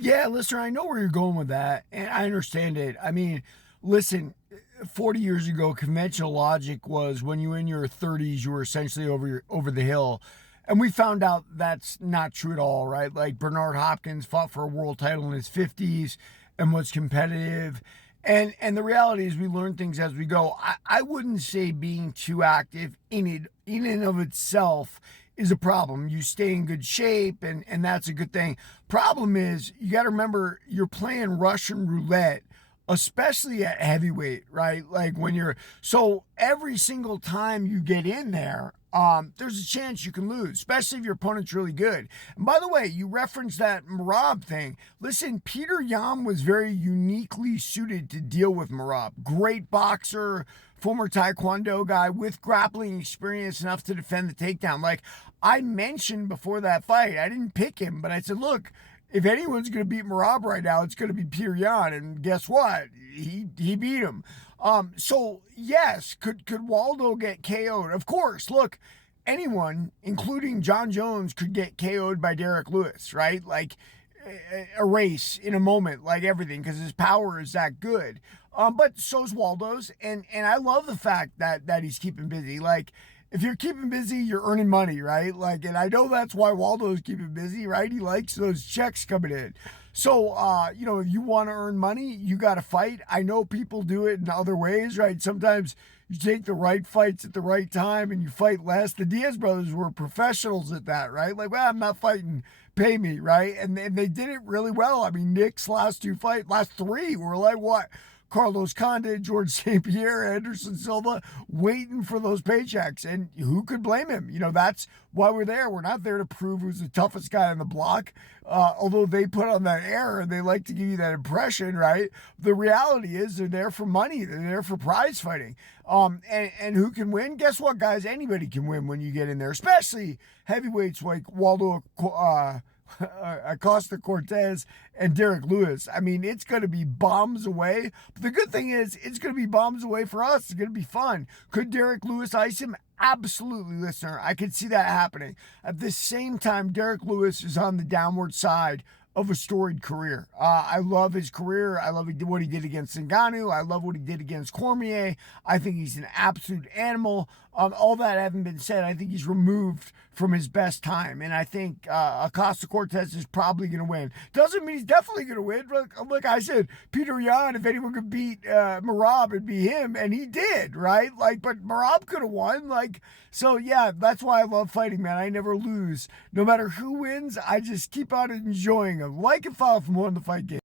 Yeah, listen, I know where you're going with that, and I understand it. I mean, listen, 40 years ago, conventional logic was when you were in your 30s, you were essentially over the hill. And we found out that's not true at all, right? Like Bernard Hopkins fought for a world title in his 50s and was competitive. And the reality is we learn things as we go. I wouldn't say being too active in and of itself is a problem. You stay in good shape and that's a good thing. Problem is you got to remember you're playing Russian roulette, especially at heavyweight, right? Like when you're so every single time you get in there, there's a chance you can lose, especially if your opponent's really good. And by the way, you referenced that Marab thing. Listen, Peter Yan was very uniquely suited to deal with Marab. Great boxer, former Taekwondo guy with grappling experience enough to defend the takedown. Like I mentioned before that fight, I didn't pick him, but I said, look, if anyone's going to beat Marab right now, it's going to be Peter Yan. And guess what? He beat him. So yes, could Waldo get KO'd? Of course. Look, anyone, including John Jones, could get KO'd by Derek Lewis, right? Like a race in a moment, like everything, because his power is that good. But so's Waldo's, and I love the fact that he's keeping busy. Like if you're keeping busy, you're earning money, right? Like, and I know that's why Waldo's keeping busy, right? He likes those checks coming in. So, if you want to earn money, you got to fight. I know people do it in other ways, right? Sometimes you take the right fights at the right time and you fight less. The Diaz brothers were professionals at that, right? Like, well, I'm not fighting, pay me, right? And they did it really well. I mean, Nick's last three were like what? Carlos Condit, George St. Pierre, Anderson Silva, waiting for those paychecks. And who could blame him? That's why we're there. We're not there to prove who's the toughest guy on the block, although they put on that air and they like to give you that impression, right? The reality is they're there for money. They're there for prize fighting. And who can win? Guess what, guys? Anybody can win when you get in there, especially heavyweights like Waldo Acosta Cortez and Derek Lewis. I mean, it's going to be bombs away. But the good thing is, it's going to be bombs away for us. It's going to be fun. Could Derek Lewis ice him? Absolutely, listener. I could see that happening. At the same time, Derek Lewis is on the downward side of a storied career. I love his career. I love what he did against Ngannou. I love what he did against Cormier. I think he's an absolute animal. All that having been said, I think he's removed from his best time. And I think Acosta Cortez is probably going to win. Doesn't mean he's definitely going to win. Look, I said, Peter Yan, if anyone could beat Marab, it'd be him. And he did, right? But Marab could have won. So yeah, that's why I love fighting, man. I never lose. No matter who wins, I just keep on enjoying them. Like and follow for more on the fight game.